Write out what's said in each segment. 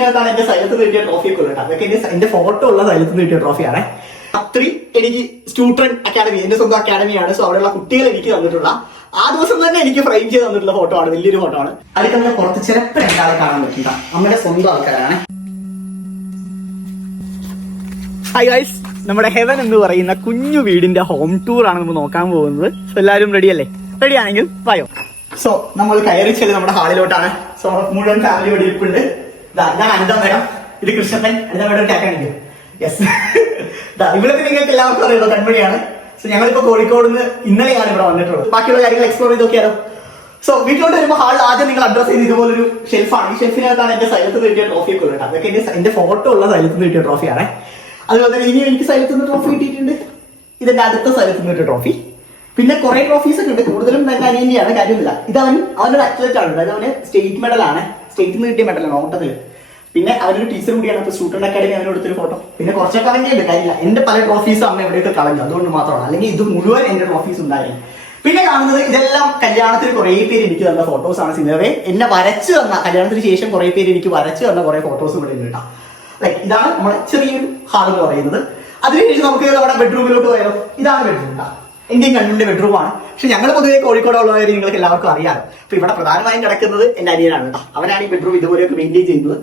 ഷെൽഫിനകത്താണ് എന്റെ സൈലത്ത് കിട്ടിയ ട്രോഫി ഒക്കെ ഉള്ളത് അതൊക്കെ എന്റെ എന്റെ ഫോട്ടോ ഉള്ള സൈലത്ത് കിട്ടിയ ട്രോഫിയാണ് അത്രയും എനിക്ക് സ്റ്റുട്രൻ അക്കാഡമി എന്റെ സ്വന്തം അക്കാഡമിയാണ് സോ അവിടെയുള്ള കുട്ടികൾ എനിക്ക് തന്നിട്ടുള്ള. ആ ദിവസം തന്നെ എനിക്ക് ഫ്രെയിം ചെയ്ത് തന്നിട്ടുള്ള ഫോട്ടോ ആണ്. വലിയൊരു ഫോട്ടോ ആണ്. അതിൽ തന്നെ പുറത്ത് ചിലപ്പോൾ രണ്ടാളെ കാണാൻ പറ്റില്ല. നമ്മുടെ സ്വന്തം ആൾക്കാരാണ്. ഹൈ ഗൈസ് നമ്മുടെ ഹെവൻ എന്ന് പറയുന്ന കുഞ്ഞു വീടിന്റെ ഹോം ടൂർ ആണ് നമ്മൾ നോക്കാൻ പോകുന്നത്. എല്ലാവരും റെഡി അല്ലേ? റെഡി ആണെങ്കിൽ പറയോ സോ നമ്മൾ കയറി ചെല്ല് നമ്മുടെ ഹാളിലോട്ടാണ്. സോ മുഴുവൻ ഫാമിലി ഇവിടെ ഇരിപ്പുണ്ട്. ഇത് കൃഷ്ണൻ അനിത മേഡം യെസ് ഇവിടത്തെ നിങ്ങൾക്ക് എല്ലാവർക്കും അറിയുള്ളൂ കൺമണിയാണ് സോ ഞങ്ങളിപ്പോ കോഴിക്കോട് നിന്ന് ഇന്നലെയാണ് ഇവിടെ വന്നിട്ടുള്ളത്. ബാക്കിയുള്ള കാര്യങ്ങൾ എക്സ്പ്ലോർ ചെയ്ത് നോക്കിയാലോ? സോ വീട്ടിലോട്ട് വരുമ്പോൾ ഹാളിൽ ആദ്യം നിങ്ങൾ അഡ്രസ് ചെയ്ത് ഇതുപോലൊരു ഷെൽഫാണ് ഈ ഷെൽഫിനകത്താണ് എന്റെ സൈലത്ത് കിട്ടിയ ട്രോഫി ഒക്കെ ഉള്ളത് അതൊക്കെ എന്റെ എന്റെ ഫോട്ടോ ഉള്ള സൈലത്ത് കിട്ടിയ ട്രോഫിയാണ് അതുപോലെ തന്നെ ഇനി എനിക്ക് സൈലത്ത് നിന്ന് ട്രോഫി കിട്ടിയിട്ടുണ്ട്. ഇതെന്റെ അടുത്ത സ്ഥലത്ത് നിന്ന് കിട്ടിയ ട്രോഫി പിന്നെ കുറെ ട്രോഫീസ് ഒക്കെ ഉണ്ട്. കൂടുതലും തന്നെ അനിയന്റെയാണ്. കാര്യമില്ല. ഇത് അവൻ അവനൊരു അത്ലറ്റ് ആണ്. അതായത് അവന് സ്റ്റേറ്റ് മെഡൽ ആണ്. സ്റ്റേറ്റിൽ നിന്ന് കിട്ടിയ മെഡലാണ് ഓട്ടത്തിൽ പിന്നെ അവരൊരു ടീച്ചർ കൂടിയാണ് ഇപ്പൊ സ്റ്റുഡന്റ് അക്കാഡമി അവന് കൊടുത്തൊരു ഫോട്ടോ പിന്നെ കുറച്ചൊക്കെ അവന്റെ ഉണ്ട് കാര്യമില്ല. എന്റെ പല ട്രോഫീസും അമ്മ എവിടെയൊക്കെ കളഞ്ഞു അതുകൊണ്ട് മാത്രമാണ്. അല്ലെങ്കിൽ ഇത് മുഴുവൻ എന്റെ ട്രോഫീസ് ഉണ്ടായിരുന്നു. പിന്നെ കാണുന്നത് ഇതെല്ലാം കല്യാണത്തിന് കുറെ പേര് എനിക്ക് തന്ന ആണ് സിനിമയെ എന്നെ വരച്ചു തന്ന കല്യാണത്തിന് ശേഷം കുറെ പേര് എനിക്ക് വരച്ചു തന്ന കുറെ ഫോട്ടോസ് ഇവിടെ ഉണ്ട് കേട്ടോ. ലൈക്ക് ഇതാണ് നമ്മുടെ ചെറിയൊരു ഹാൾ എന്ന് പറയുന്നത്. അതിനുശേഷം നമുക്ക് നമ്മുടെ ബെഡ്റൂമിലോട്ട് പോയാലോ? ഇതാണ് ബെഡ്റൂം എന്റെയും കണ്ണിന്റെ ബെഡ്റൂമാണ് പക്ഷെ ഞങ്ങൾ പൊതുവെ കോഴിക്കോടുള്ളവർ നിങ്ങൾക്ക് എല്ലാവർക്കും അറിയാം അപ്പൊ ഇവിടെ പ്രധാനമായും കിടക്കുന്നത് എന്റെ അനിയനാണ് കേട്ടോ. അവനാണ് ഈ ബെഡ്റൂം ഇതുപോലെയൊക്കെ മെയിന്റെയിൻ ചെയ്യുന്നത്.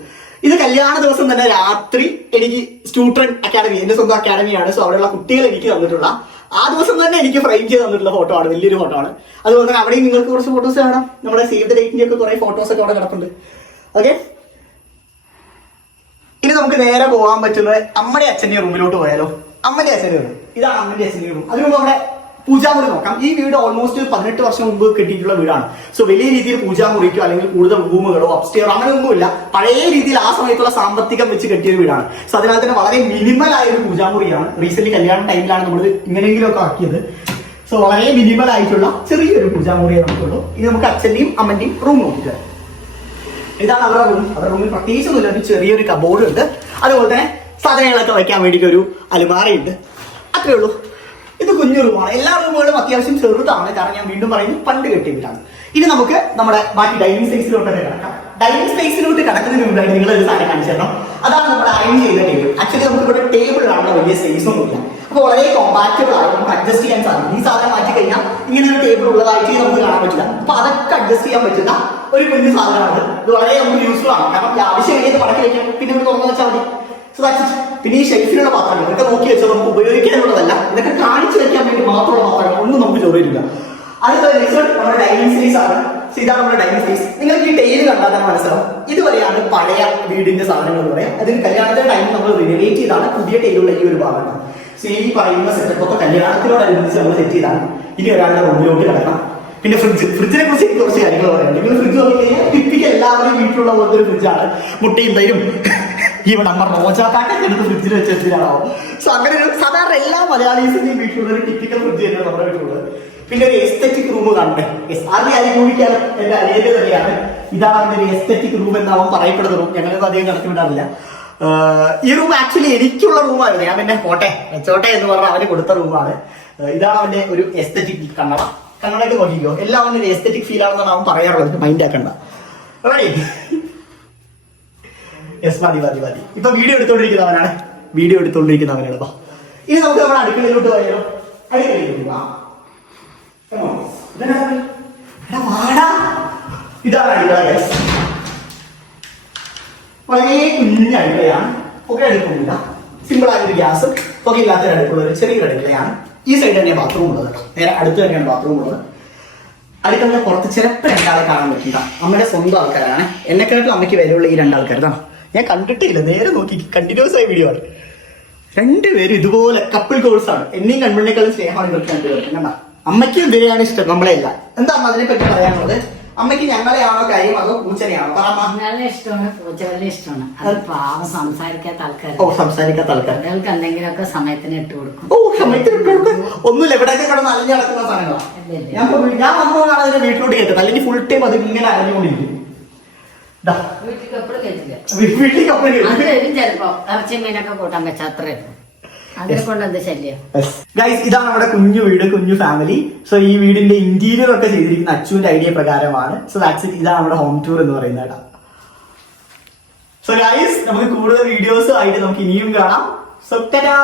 ഇത് കല്യാണ ദിവസം തന്നെ രാത്രി എനിക്ക് സ്റ്റുട്രൻ അക്കാഡമി എന്റെ സ്വന്തം അക്കാഡമിയാണ് സോ അവിടെയുള്ള കുട്ടികൾ എനിക്ക് തന്നിട്ടുള്ള ആ ദിവസം തന്നെ എനിക്ക് ഫ്രെയിം ചെയ്ത് തന്നിട്ടുള്ള ഫോട്ടോ ആണ്. വലിയൊരു ഫോട്ടോ ആണ്. അതുപോലെ തന്നെ അവിടെയും നിങ്ങൾക്ക് കുറച്ച് ഫോട്ടോസ് കാണാം. നമ്മുടെ സേവ് ദ ഡേറ്റിന്റെ ഒക്കെ കുറെ ഫോട്ടോസ് ഒക്കെ അവിടെ കിടപ്പുണ്ട്. ഓക്കെ ഇനി നമുക്ക് നേരെ പോകാൻ പറ്റുന്നത് അമ്മയുടെ അച്ഛന്റെ റൂമിലോട്ട് പോയാലോ? അമ്മന്റെ അച്ഛന്റെ റൂം ഇതാണ് അമ്മന്റെ അച്ഛന്റെ റൂം മുമ്പ് നമ്മുടെ പൂജാമുറി നോക്കാം ഈ വീട് ഓൾമോസ്റ്റ് പതിനെട്ട് വർഷം മുമ്പ് കെട്ടിയിട്ടുള്ള വീടാണ്. സോ വലിയ രീതിയിൽ പൂജാമുറിക്കോ അല്ലെങ്കിൽ കൂടുതൽ റൂമുകളോ അപ്സ്റ്റെയർ അങ്ങനെ ഒന്നുമില്ല പഴയ രീതിയിൽ ആ സമയത്തുള്ള സാമ്പത്തികം വെച്ച് കെട്ടിയ വീടാണ്. സോ അതിനാൽ തന്നെ വളരെ മിനിമൽ ആയ ഒരു പൂജാമുറിയാണ്. റീസെന്റ് കല്യാണ ടൈമിലാണ് നമ്മൾ ഇങ്ങനെയെങ്കിലും ഒക്കെ ആക്കിയത്. സോ വളരെ മിനിമൽ ആയിട്ടുള്ള ചെറിയൊരു പൂജാമുറിയെ നമുക്കുള്ളൂ. ഇത് നമുക്ക് അച്ഛന്റെയും അമ്മന്റെയും റൂം നോക്കിയിട്ട് ഇതാണ് അവരുടെ റൂം അവരുടെ റൂമിൽ പ്രത്യേകിച്ച് ഒന്നുമില്ല ഒരു ചെറിയൊരു കബോർഡ് ഉണ്ട്. അതുപോലെ തന്നെ സാധനങ്ങളൊക്കെ വയ്ക്കാൻ വേണ്ടിയിട്ട് ഒരു അലുമാറയുണ്ട് അത്രേ ഉള്ളൂ. കുഞ്ഞു റൂമാണ് എല്ലാ റൂമുകളും അത്യാവശ്യം ചെറുതാണ്. കാരണം ഞാൻ വീണ്ടും പറയുന്നു പണ്ട് കെട്ടിയ വീടാണ് ഇനി നമുക്ക് നമ്മുടെ ബാക്കി ഡൈനിങ് സ്പേസിലോട്ടൊക്കെ കിടക്കാം. ഡൈനിങ് സ്പേസിലോട്ട് കിടക്കുന്നതിന് മുമ്പായിട്ട് നിങ്ങൾ ഒരു സാധനം കാണിച്ചു തരണം. അതാണ് നമ്മുടെ അയൺ ചെയ്ത ടേബിൾ ആക്ച്വലി നമുക്ക് ഇവിടെ ടേബിൾ കാണുന്ന വലിയ സ്പേസ് ഒന്നുമില്ല അപ്പോൾ വളരെ കോമ്പാക്റ്റബിൾ ആണ് നമുക്ക് അഡ്ജസ്റ്റ് ചെയ്യാൻ സാധിക്കും. ഈ സാധനം മാറ്റി കഴിഞ്ഞാൽ ഇങ്ങനെ ഒരു ടേബിൾ ഉള്ളതായിട്ട് നമുക്ക് കാണാൻ പറ്റില്ല. അപ്പൊ അതൊക്കെ അഡ്ജസ്റ്റ് ചെയ്യാൻ പറ്റുന്ന ഒരു കുഞ്ഞു സാധനമാണ്. ഇത് വളരെ നമുക്ക് യൂസ്ഫുൾ ആണ്. കാരണം ആവശ്യം കഴിഞ്ഞത് പടക്കി വെക്കാം പിന്നെ തുറന്നു വെച്ചാൽ മതി. പിന്നെ ഈ ഷെൽഫിലുള്ള പാത്രങ്ങൾ ഇതൊക്കെ നോക്കി വെച്ചാൽ നമുക്ക് ഉപയോഗിക്കാനുള്ളതല്ല. ഇതൊക്കെ കാണിച്ചു വെക്കാൻ വേണ്ടി മാത്രമുള്ള പാത്രങ്ങൾ ഒന്നും നമുക്ക് ചോദിക്കില്ല അടുത്ത നെക്സ്റ്റ് നമ്മുടെ ഡൈനിങ് സ്പേസ് ആണ്. ഇതാണ് നമ്മുടെ ഡൈനിങ് സ്പേസ് നിങ്ങൾക്ക് ഈ ടൈൽ കണ്ടാൽ തന്നെ മനസ്സിലാവും. ഇതുവരെയാണ് പഴയ വീടിന്റെ സാധനങ്ങൾ എന്ന് പറയാം. അതിന് കല്യാണത്തിന്റെ ടൈം നമ്മൾ റിനോവേറ്റ് ചെയ്താണ്. പുതിയ ടൈലുള്ള ഈ ഒരു ഭാഗം. സീ ഈ പറയുന്ന സെറ്റപ്പ് ഒക്കെ കല്യാണത്തിനോടനുബന്ധിച്ച് നമ്മൾ സെറ്റ് ചെയ്താണ്. ഇനി ഒരാളുടെ റൂമിലോട്ട് കിടക്കാം. പിന്നെ ഫ്രിഡ്ജ് ഫ്രിഡ്ജിനെ കുറിച്ച് എനിക്ക് കുറച്ച് കാര്യങ്ങൾ പറയാം നിങ്ങൾ ഫ്രിഡ്ജ് നോക്കി കഴിഞ്ഞാൽ ടിപ്പിക്ക് എല്ലാവരും വീട്ടിലുള്ള പോലത്തെ ഒരു ഫ്രിഡ്ജാണ് മുട്ടയും തൈരും. ഇവിടെ അമ്മ പാക്കറ്റ് എടുത്ത് ഫ്രിഡ്ജിൽ വെച്ച് എത്തിയാണോ സോ അങ്ങനെ ഒരു സാധാരണ എല്ലാ മലയാളീസിന്റെയും വീട്ടിലുള്ള ഒരു ടിപ്പിക്കൽ ഫ്രിഡ്ജ് തന്നെ നമ്മുടെ വീട്ടിലുള്ളത്. പിന്നെ ഒരു എസ്തറ്റിക് റൂം കണ്ടേ ആദ്യം അനുഭവിക്കാൻ എന്റെ അനിയന്റെ തന്നെയാണ് ഇതാണ് അവന്റെ ഒരു എസ്തറ്റിക് റൂം എന്ന് അവൻ പറയപ്പെടുന്ന റൂം ഞങ്ങളത് അധികം കടത്തി വിടാറില്ല ഈ റൂം ആക്ച്വലി എനിക്കുള്ള റൂമായിരുന്നു ഞാൻ പിന്നെ പോട്ടെ വെച്ചോട്ടെ എന്ന് പറഞ്ഞ അവന് കൊടുത്ത റൂമാണ് ഇതാണ് അവന്റെ ഒരു എസ്തറ്റിക് കണ്ണട. കണ്ണടയ്ക്ക് നോക്കിക്കോ. എല്ലാം ഒരു എസ്തറ്റിക് ഫീൽ ആണെന്നാണ് അവൻ പറയാറുള്ളത്. മൈൻഡ് ആക്കണ്ട? യെസ് മതി മതി മതി. ഇപ്പൊ വീഡിയോ എടുത്തോണ്ടിരിക്കുന്നവനാണ്. വീഡിയോ എടുത്തോണ്ടിരിക്കുന്നവനാണ് അപ്പൊ ഇനി നമുക്ക് നമ്മുടെ അടുക്കളയിലോട്ട് പോയാലോ? ഇതാണ് അടുക്കള guys. വളരെ കുഞ്ഞ അടുക്കളയാണ്. പുക സിമ്പിൾ ആയ ഗ്യാസ് പുകയില്ലാത്ത അടുക്കുള്ള ഒരു ചെറിയൊരു അടുക്കളയാണ്. ഈ സൈഡ് തന്നെ ബാത്റൂം ഉള്ളത്. നേരെ അടുത്ത് തന്നെയാണ് ബാത്റൂം ഉള്ളത്. അടുക്കളയുടെ പുറത്ത് ചിലപ്പോൾ രണ്ടാളെ കാണാൻ പറ്റില്ല. അമ്മയുടെ സ്വന്തം ആൾക്കാരാണ്. എന്നെക്കാട്ടിലും അമ്മയ്ക്ക് വിലയുള്ള ഈ രണ്ടാൾക്കാർ ഇതാണ്? ഞാൻ കണ്ടിട്ടില്ല നേരെ നോക്കി കണ്ടിന്യൂസ് ആയി വീഡിയോ ആണ്. രണ്ടുപേരും ഇതുപോലെ കപ്പിൾ ഗോൾസ് ആണ്. എന്നെയും കൺമണിനേക്കാളും സ്നേഹമാണ് ഇവർക്ക് രണ്ടുപേർക്കും കണ്ട അമ്മയ്ക്കും ഇവരെയാണ് ഇഷ്ടം? നമ്മളെയല്ല. എന്താ അമ്മ അതിനെ പറ്റി പറയാനുള്ളത്? അമ്മയ്ക്ക് ഞങ്ങളെയാണോ കാര്യം അതോ പൂച്ചനെയാണോ? പറ അമ്മ. നല്ല ഇഷ്ടമാണ് പൂച്ച വലിയ ഇഷ്ടമാണ്. അത് പാവം സംസാരിക്കാത്ത ആൾക്കാർ ഓ സംസാരിക്കാത്ത ആൾക്കാർ എന്തെങ്കിലുമൊക്കെ സമയത്തിന് ഇട്ട് കൊടുക്കും. ഓ സമയത്തിന് ഇട്ട് കൊടുക്കും. ഒന്നുമില്ല എവിടെയൊക്കെ കിടന്ന് അലഞ്ഞു നടക്കുന്ന സാധനങ്ങളാണ് ഇല്ല. ഞാൻ ഞാൻ വന്നതാണ് അതിന്റെ വീട്ടിലോട്ട് കേട്ടത് അല്ലെങ്കിൽ ഫുൾ ടൈം അത് ഇങ്ങനെ അലഞ്ഞുകൊണ്ടിരിക്കും ഗൈസ് ഇതാണ് നമ്മുടെ കുഞ്ഞു വീട് കുഞ്ഞു ഫാമിലി സോ ഈ വീടിന്റെ ഇന്റീരിയർ ഒക്കെ ചെയ്തിരിക്കുന്ന അച്ചുവിന്റെ ഐഡിയ പ്രകാരമാണ്. സോ ദാറ്റ്സ് ഇറ്റ് ഇതാണ് നമ്മുടെ ഹോം ടൂർ എന്ന് പറയുന്നത് കേട്ടോ. സോ ഗൈസ് നമുക്ക് കൂടുതൽ വീഡിയോസ് ആയിട്ട് നമുക്ക് ഇനിയും കാണാം. സോ ടാറ്റാ